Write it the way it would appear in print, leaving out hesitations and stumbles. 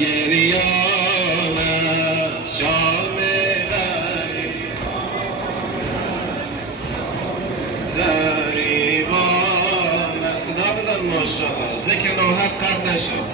گریان است شام غریبان است. صدا بزن ماشاءالله، ذکر نوحق قبل نشد.